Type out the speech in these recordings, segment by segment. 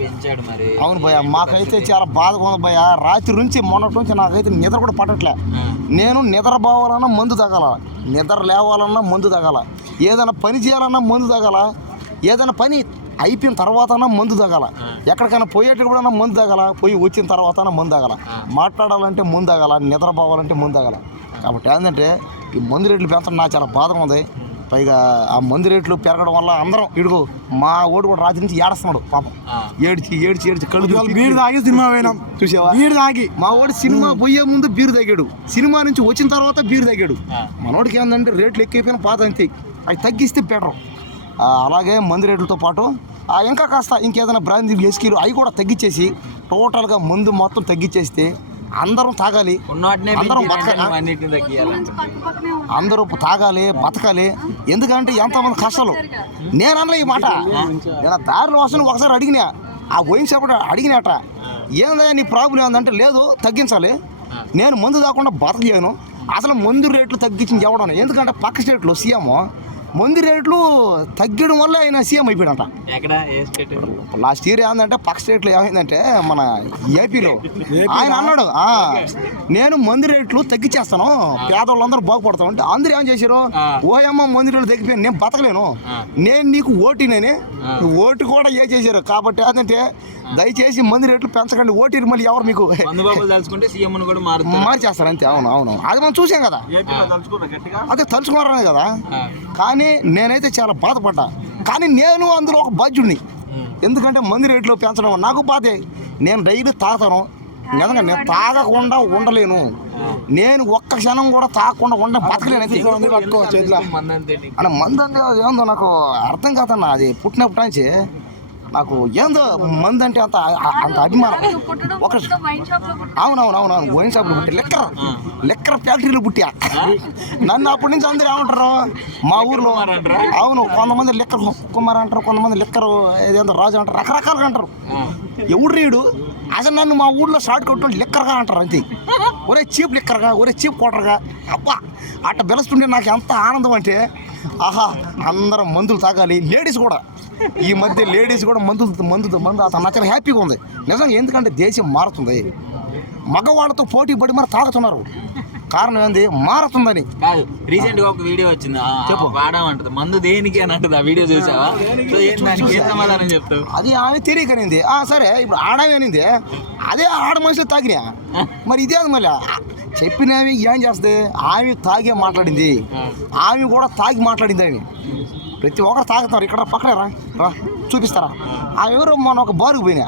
పెంచాడు మరి. అవును భయ్య, మాకైతే చాలా బాధగా ఉంది భయ్య. రాత్రి నుంచి మొన్నటి నుంచి నాకైతే నిద్ర కూడా పట్టట్లే. నేను నిద్రపోవాలన్నా మందు తగల, నిద్ర లేవాలన్నా మందు తగల, ఏదైనా పని చేయాలన్నా మందు తగల, ఏదైనా పని అయిపోయిన తర్వాత మందు తగల, ఎక్కడికైనా పోయేటప్పుడన్నా మందు తగల, పోయి వచ్చిన తర్వాత మందు తగల, మాట్లాడాలంటే మందు తగల, నిద్రపోవాలంటే మందు తగల. కాబట్టి ఏంటంటే ఈ మందు రేట్లు పెంచడం నాకు చాలా బాధగా ఉంది. పైగా ఆ మందు రేట్లు పెరగడం వల్ల అందరం ఇడుగు మా ఓడి కూడా రాత్రి నుంచి ఏడుస్తున్నాడు పాపం. ఏడ్చి కళ్ళు బీరు తాగి సినిమా పోయినాం. చూసావా? బీరు తాగి మా వాడు సినిమా పోయే ముందు బీరు తాగాడు, సినిమా నుంచి వచ్చిన తర్వాత బీరు తాగాడు. మనోడికి ఏంటంటే రేట్లు ఎక్కువైపోయిన పాత అంతే, అవి తగ్గిస్తే బెటర్. అలాగే మందు రేట్లతో పాటు ఇంకా కాస్త ఇంకేదైనా బ్రాందీ విస్కీలు అవి కూడా తగ్గించేసి టోటల్గా మందు మొత్తం తగ్గించేస్తే అందరం తాగాలి, అందరం బతకాలి, అందరూ తాగాలి, బతకాలి. ఎందుకంటే ఎంతమంది కష్టాలు. నేను అన్న ఈ మాట నేను దారిలో వస్తాను ఒకసారి అడిగినా, ఆ వైన్ షాప్ అడిగినట, ఏందా నీ ప్రాబ్లం ఏందంటే లేదు తగ్గించాలి, నేను మందు తాకుండా బతకలేను, అసలు మందు రేట్లు తగ్గించింది ఎవడను. ఎందుకంటే పక్క స్టేట్లో సీఎం మందు రేట్లు తగ్గడం వల్ల ఆయన సీఎం అయిపోయాడంట. లాస్ట్ ఇయర్ ఏంటంటే పక్క స్టేట్లో ఏమైందంటే మన ఏపీలో ఆయన అన్నాడు, నేను మందు రేట్లు తగ్గించేస్తాను, పేదవాళ్ళందరూ బాగుపడతాం అంటే అందరూ ఏం చేశారు, ఓయమ్మ మందు రేట్లు తగ్గిపోయాను, నేను బతకలేను, నేను నీకు ఓటీనని ఓటు కూడా ఏ చేశారు. కాబట్టి ఏంటంటే దయచేసి మందు రేట్లు పెంచకండి, ఓటీలు మళ్ళీ ఎవరు మీకు మార్చేస్తారు అంతే. అవును అవును, అది మనం చూసాం కదా, అదే తలుచుకున్నారనే కదా. కానీ నేనైతే చాలా బాధపడ్డా, కానీ నేను అందులో ఒక బాధ్యుడిని. ఎందుకంటే మందు రేట్లు పెంచడం నాకు బాధే. నేను డైలీ తాగుతాను, నిజంగా నేను తాగకుండా ఉండలేను, నేను ఒక్క క్షణం కూడా తాగకుండా బతకలేను. అంటే మందు అంటే ఏందో నాకు అర్థం కాదన్న, అది పుట్టినప్పటి నుంచి నాకు ఏందో మందు అంటే అంత అభిమానం. ఒక అవునవునవును వైన్ షాప్లో పుట్టి లెక్కర్ ఫ్యాక్టరీలో పుట్టా. నన్ను అప్పటి నుంచి అందరూ ఏమంటారు మా ఊర్లో, అవును కొంతమంది లెక్కర్ కుమార్ అంటారు, కొంతమంది లెక్కరు ఏదేందో రాజు అంటారు, రకరకాలుగా అంటారు. ఎవడు రీడు అసలు నన్ను మా ఊళ్ళో షార్ట్ కొట్టు లెక్కర్గా అంటారు అంతే. ఒరే చీప్ లెక్కర్గా, ఒరే చీప్ కొట్టరుగా, అబ్బా అట్ట బెలుస్తుంటే నాకు ఎంత ఆనందం అంటే, ఆహా అందరం మందులు తాగాలి. లేడీస్ కూడా ఈ మధ్య లేడీస్ కూడా మందు అతను నచ్చిన హ్యాపీగా ఉంది నిజంగా. ఎందుకంటే దేశం మారుతుంది, మగవాళ్ళతో పోటీ పడి మరి తాగుతున్నారు. కారణం ఏంది, మారుతుందని. రీసెంట్ గా ఒక వీడియో వచ్చింది, చెప్పు వాడమంటది మందు దేనికి అని అంటది. ఆ వీడియో చూసావా? సమాధానం చెప్తావు. అది ఆమె తెలియకనింది. సరే ఇప్పుడు ఆడమే అనింది, అదే ఆడ మనుషులు తాగినా మరి ఇదే మళ్ళీ చెప్పినవి ఏం చేస్తుంది. ఆమె తాగే మాట్లాడింది, ఆమె కూడా తాగి మాట్లాడింది. ఆమె ప్రతి ఒక్కరు తాగుతున్నారు. ఇక్కడ పక్కనే రా చూపిస్తారా. ఆమె ఎవరు మన ఒక బారుకు పోయినా,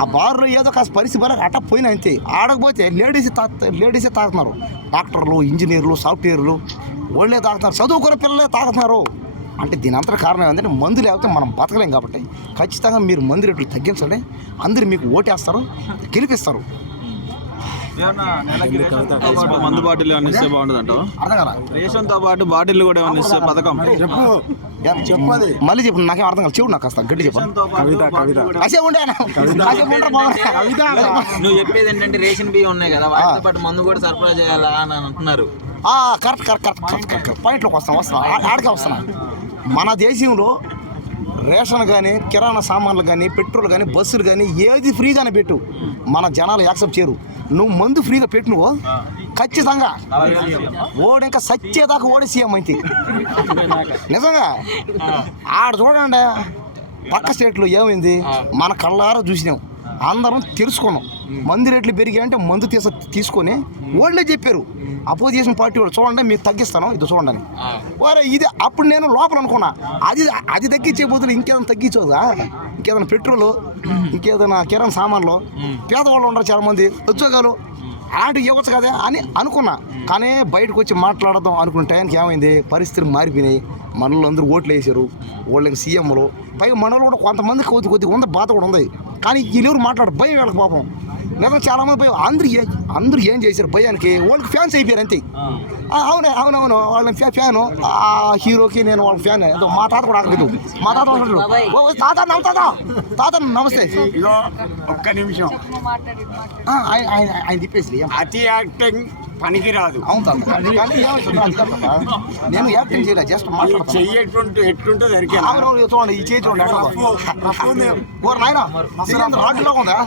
ఆ బారులో ఏదో కాస్త పరిస్థితి బాగా అట్ట పోయినా అంతే. ఆడకపోతే లేడీసే తాగుతున్నారు. డాక్టర్లు, ఇంజనీర్లు, సాఫ్ట్వేర్లు వాళ్ళే తాగుతున్నారు, చదువుకున్న పిల్లలే తాగుతున్నారు. అంటే దీని అంతటి కారణం ఏంటంటే మందు లేకపోతే మనం బతకలేం. కాబట్టి ఖచ్చితంగా మీరు మందు రేట్లు తగ్గించండి, అందరూ మీకు ఓటేస్తారు, గెలిపిస్తారు. మందు బాటిల్ ఏమన్నా ఇస్తే బాగుంటుంది అంటావు? అర్థం కదా, రేషన్తో పాటు బాటిల్ కూడా ఏమన్నా ఇస్తే పథకం చెప్పది మళ్ళీ చెప్పు, నాకేం అర్థం కాదు. చెవు నాకు కాస్త గట్టి చెప్పు. నువ్వు చెప్పేది ఏంటంటే రేషన్ బియ్యం ఉన్నాయి కదా, వాటితో పాటు మందు కూడా సరఫరా చేయాలా అని అంటున్నారు. కరెక్ట్ పాయింట్లోకి వస్తాను ఆడికే వస్తున్నా. మన దేశంలో రేషన్ కానీ, కిరాణా సామాన్లు కానీ, పెట్రోల్ కానీ, బస్సులు కానీ ఏది ఫ్రీగానే పెట్టు, మన జనాలు యాక్సెప్ట్ చేయరు. నువ్వు మందు ఫ్రీగా పెట్టు, నువ్వు ఖచ్చితంగా ఇంకా సచ్చేదాకా ఓడి సీఎం అయితే నిజంగా. ఆడ చూడండి పక్క స్టేట్లో ఏమైంది, మన కళ్ళారా చూసినాం, అందరం తెలుసుకున్నాం. మందు రేట్లు పెరిగాయంటే మందు తీసుకొని వాళ్ళే చెప్పారు, అపోజిషన్ పార్టీ వాళ్ళు చూడండి మీకు తగ్గిస్తాను ఇది చూడండి అని. వారే ఇది అప్పుడు నేను లోపల అనుకున్నా, అది తగ్గించే బదులు ఇంకేదైనా తగ్గించోదా, ఇంకేదైనా పెట్రోలు, ఇంకేదైనా కిరాణా సామాన్లు, పేదవాళ్ళు ఉండరు చాలామంది, ఉద్యోగాలు అలాంటివి ఇవ్వచ్చు కదా అని అనుకున్నా. కానీ బయటకు వచ్చి మాట్లాడదాం అనుకున్న టైంకి ఏమైంది, పరిస్థితులు మారిపోయినాయి. మనలో అందరూ ఓట్లు వేసారు, వాళ్ళకి సీఎంలు, పైగా మనలో కూడా కొంతమంది కొద్దిగా ఉంది, బాధ కూడా ఉంది. కానీ వీళ్ళెవరు మాట్లాడు భయం వీళ్ళకి పాపం. నిజం చాలా మంది భయం అందరూ ఏం చేశారు భయానికి వాళ్ళకి ఫ్యాన్స్ అయిపోయారు అంతే. అవునవును వాళ్ళ ఫ్యాను ఆ హీరోకి నేను వాళ్ళ ఫ్యాన్. మా తాత కూడా ఆగలేదు. మా తాత తాత నవ్వుతాదా తాత నమస్తే. ఇగో ఒక్క నిమిషం, ఆయన తిప్పేసి అతి యాక్టింగ్ పనికి రాదు. అవును తాత కానీ ఏమవుతుందో అది కాదు తాత. నేను యాక్టింగ్ చేయలేదు, జస్ట్ మాట్లాడతాను. చెయ్యి ఎట్లుంటుంది ఎరికే. అవును చూడండి ఈ చేయి చూడండి ఓరు నాయన రాడ్లో ఉందా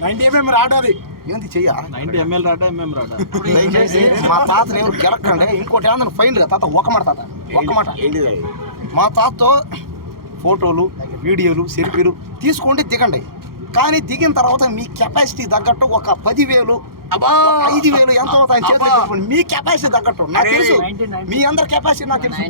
90 mm రాడాలి. ఏంది చెయ్యా 90 ml రాడా MM రాడా? దయచేసి మా తాతని ఎవరు గెలక్కండి. ఇంకోటి ఏమన్నా ఫైన్ తాత ఒక్క మాట తాత ఒక్క మాట. మా తాతతో ఫోటోలు వీడియోలు సెల్ఫీలు తీసుకుంటే దిగండి, కానీ దిగిన తర్వాత మీ కెపాసిటీ తగ్గట్టు ఒక 10,000 5,000 ఎంత అవుతాయని చేతి మీ కెపాసిటీ తగ్గట్టు నాకు తెలుసు. మీ అందరి కెపాసిటీ నాకు తెలుసు.